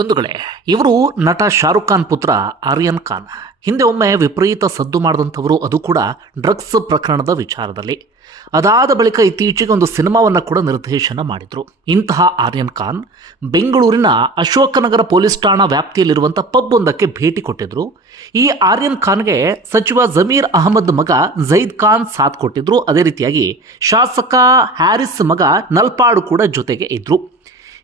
ಬಂಧುಗಳೇ, ಇವರು ನಟ ಶಾರುಖ್ ಖಾನ್ ಪುತ್ರ ಆರ್ಯನ್ ಖಾನ್. ಹಿಂದೆ ಒಮ್ಮೆ ವಿಪರೀತ ಸದ್ದು ಮಾಡಿದಂಥವರು, ಅದು ಕೂಡ ಡ್ರಗ್ಸ್ ಪ್ರಕರಣದ ವಿಚಾರದಲ್ಲಿ. ಅದಾದ ಬಳಿಕ ಇತ್ತೀಚೆಗೆ ಒಂದು ಸಿನಿಮಾವನ್ನು ಕೂಡ ನಿರ್ದೇಶನ ಮಾಡಿದರು. ಇಂತಹ ಆರ್ಯನ್ ಖಾನ್ ಬೆಂಗಳೂರಿನ ಅಶೋಕನಗರ ಪೊಲೀಸ್ ಠಾಣಾ ವ್ಯಾಪ್ತಿಯಲ್ಲಿರುವಂಥ ಪಬ್ ಒಂದಕ್ಕೆ ಭೇಟಿ ಕೊಟ್ಟಿದ್ರು. ಈ ಆರ್ಯನ್ ಖಾನ್ಗೆ ಸಚಿವ ಜಮೀರ್ ಅಹಮದ್ ಮಗ ಜೈದ್ ಖಾನ್ ಸಾಥ್ ಕೊಟ್ಟಿದ್ರು. ಅದೇ ರೀತಿಯಾಗಿ ಶಾಸಕ ಹ್ಯಾರಿಸ್ ಮಗ ನಲ್ಪಾಡು ಕೂಡ ಜೊತೆಗೆ ಇದ್ರು.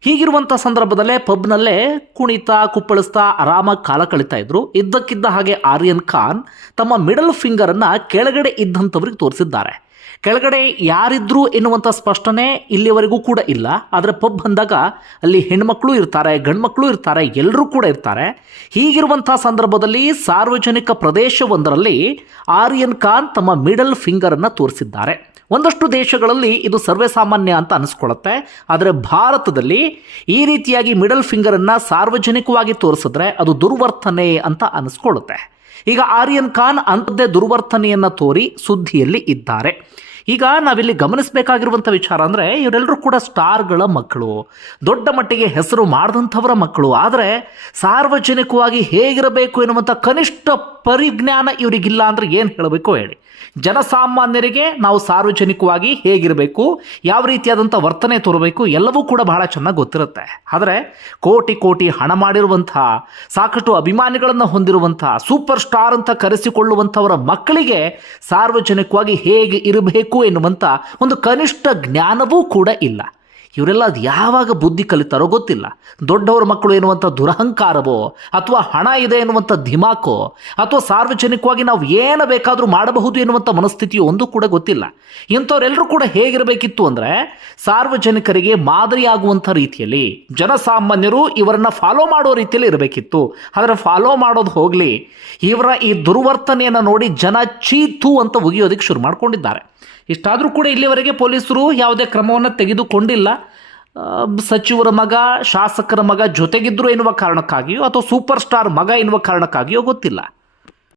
ಹೀಗಿರುವಂಥ ಸಂದರ್ಭದಲ್ಲೇ ಪಬ್ನಲ್ಲೇ ಕುಣಿತಾ ಕುಪ್ಪಳಿಸ್ತಾ ಆರಾಮಾಗಿ ಕಾಲ ಕಳೀತಾ ಇದ್ರು. ಇದ್ದಕ್ಕಿದ್ದ ಹಾಗೆ ಆರ್ಯನ್ ಖಾನ್ ತಮ್ಮ ಮಿಡಲ್ ಫಿಂಗರನ್ನು ಕೆಳಗಡೆ ಇದ್ದಂಥವ್ರಿಗೆ ತೋರಿಸಿದ್ದಾರೆ. ಕೆಳಗಡೆ ಯಾರಿದ್ರು ಎನ್ನುವಂಥ ಸ್ಪಷ್ಟನೆ ಇಲ್ಲಿವರೆಗೂ ಕೂಡ ಇಲ್ಲ. ಆದರೆ ಪಬ್ ಅಂದಾಗ ಅಲ್ಲಿ ಹೆಣ್ಮಕ್ಳು ಇರ್ತಾರೆ, ಗಂಡ್ಮಕ್ಳು ಇರ್ತಾರೆ, ಎಲ್ಲರೂ ಕೂಡ ಇರ್ತಾರೆ. ಹೀಗಿರುವಂಥ ಸಂದರ್ಭದಲ್ಲಿ ಸಾರ್ವಜನಿಕ ಪ್ರದೇಶವೊಂದರಲ್ಲಿ ಆರ್ಯನ್ ಖಾನ್ ತಮ್ಮ ಮಿಡಲ್ ಫಿಂಗರನ್ನು ತೋರಿಸಿದ್ದಾರೆ. ಒಂದಷ್ಟು ದೇಶಗಳಲ್ಲಿ ಇದು ಸರ್ವೇ ಸಾಮಾನ್ಯ ಅಂತ ಅನಿಸ್ಕೊಳ್ಳುತ್ತೆ. ಆದರೆ ಭಾರತದಲ್ಲಿ ಈ ರೀತಿಯಾಗಿ ಮಿಡಲ್ ಫಿಂಗರನ್ನು ಸಾರ್ವಜನಿಕವಾಗಿ ತೋರಿಸಿದ್ರೆ ಅದು ದುರ್ವರ್ತನೆ ಅಂತ ಅನಿಸ್ಕೊಳ್ಳುತ್ತೆ. ಈಗ ಆರ್ಯನ್ ಖಾನ್ ಅಂಥದ್ದೇ ದುರ್ವರ್ತನೆಯನ್ನು ತೋರಿ ಸುದ್ದಿಯಲ್ಲಿ ಇದ್ದಾರೆ. ಈಗ ನಾವಿಲ್ಲಿ ಗಮನಿಸಬೇಕಾಗಿರುವಂಥ ವಿಚಾರ ಅಂದರೆ, ಇವರೆಲ್ಲರೂ ಕೂಡ ಸ್ಟಾರ್ಗಳ ಮಕ್ಕಳು, ದೊಡ್ಡ ಮಟ್ಟಿಗೆ ಹೆಸರು ಮಾಡಿದಂಥವರ ಮಕ್ಕಳು. ಆದರೆ ಸಾರ್ವಜನಿಕವಾಗಿ ಹೇಗಿರಬೇಕು ಎನ್ನುವಂಥ ಕನಿಷ್ಠ ಪರಿಜ್ಞಾನ ಇವರಿಗಿಲ್ಲ ಅಂದರೆ ಏನು ಹೇಳಬೇಕು ಹೇಳಿ. ಜನಸಾಮಾನ್ಯರಿಗೆ ನಾವು ಸಾರ್ವಜನಿಕವಾಗಿ ಹೇಗಿರಬೇಕು, ಯಾವ ರೀತಿಯಾದಂಥ ವರ್ತನೆ ತೋರಬೇಕು ಎಲ್ಲವೂ ಕೂಡ ಬಹಳ ಚೆನ್ನಾಗಿ ಗೊತ್ತಿರುತ್ತೆ. ಆದರೆ ಕೋಟಿ ಕೋಟಿ ಹಣ ಮಾಡಿರುವಂಥ, ಸಾಕಷ್ಟು ಅಭಿಮಾನಿಗಳನ್ನು ಹೊಂದಿರುವಂಥ, ಸೂಪರ್ ಸ್ಟಾರ್ ಅಂತ ಕರೆಸಿಕೊಳ್ಳುವಂಥವರ ಮಕ್ಕಳಿಗೆ ಸಾರ್ವಜನಿಕವಾಗಿ ಹೇಗೆ ಇರಬೇಕು ಎನ್ನುವಂಥ ಒಂದು ಕನಿಷ್ಠ ಜ್ಞಾನವೂ ಕೂಡ ಇಲ್ಲ. ಇವರೆಲ್ಲ ಅದು ಯಾವಾಗ ಬುದ್ಧಿ ಕಲಿತಾರೋ ಗೊತ್ತಿಲ್ಲ. ದೊಡ್ಡವರ ಮಕ್ಕಳು ಎನ್ನುವಂಥ ದುರಹಂಕಾರವೋ, ಅಥವಾ ಹಣ ಇದೆ ಎನ್ನುವಂಥ ಧಿಮಾಕೋ, ಅಥವಾ ಸಾರ್ವಜನಿಕವಾಗಿ ನಾವು ಏನು ಬೇಕಾದರೂ ಮಾಡಬಹುದು ಎನ್ನುವಂಥ ಮನಸ್ಥಿತಿಯೋ ಒಂದು ಕೂಡ ಗೊತ್ತಿಲ್ಲ. ಇಂಥವರೆಲ್ಲರೂ ಕೂಡ ಹೇಗಿರಬೇಕಿತ್ತು ಅಂದರೆ, ಸಾರ್ವಜನಿಕರಿಗೆ ಮಾದರಿಯಾಗುವಂಥ ರೀತಿಯಲ್ಲಿ, ಜನಸಾಮಾನ್ಯರು ಇವರನ್ನು ಫಾಲೋ ಮಾಡೋ ರೀತಿಯಲ್ಲಿ ಇರಬೇಕಿತ್ತು. ಆದರೆ ಫಾಲೋ ಮಾಡೋದು ಹೋಗಲಿ, ಇವರ ಈ ದುರ್ವರ್ತನೆಯನ್ನು ನೋಡಿ ಜನ ಚೀತು ಅಂತ ಉಗಿಯೋದಕ್ಕೆ ಶುರು ಮಾಡಿಕೊಂಡಿದ್ದಾರೆ. ಇಷ್ಟಾದರೂ ಕೂಡ ಇಲ್ಲಿವರೆಗೆ ಪೊಲೀಸರು ಯಾವುದೇ ಕ್ರಮವನ್ನು ತೆಗೆದುಕೊಂಡಿಲ್ಲ. ಸಚಿವರ ಮಗ, ಶಾಸಕರ ಮಗ ಜೊತೆಗಿದ್ರು ಎನ್ನುವ ಕಾರಣಕ್ಕಾಗಿಯೋ ಅಥವಾ ಸೂಪರ್ ಸ್ಟಾರ್ ಮಗ ಎನ್ನುವ ಕಾರಣಕ್ಕಾಗಿಯೋ ಗೊತ್ತಿಲ್ಲ.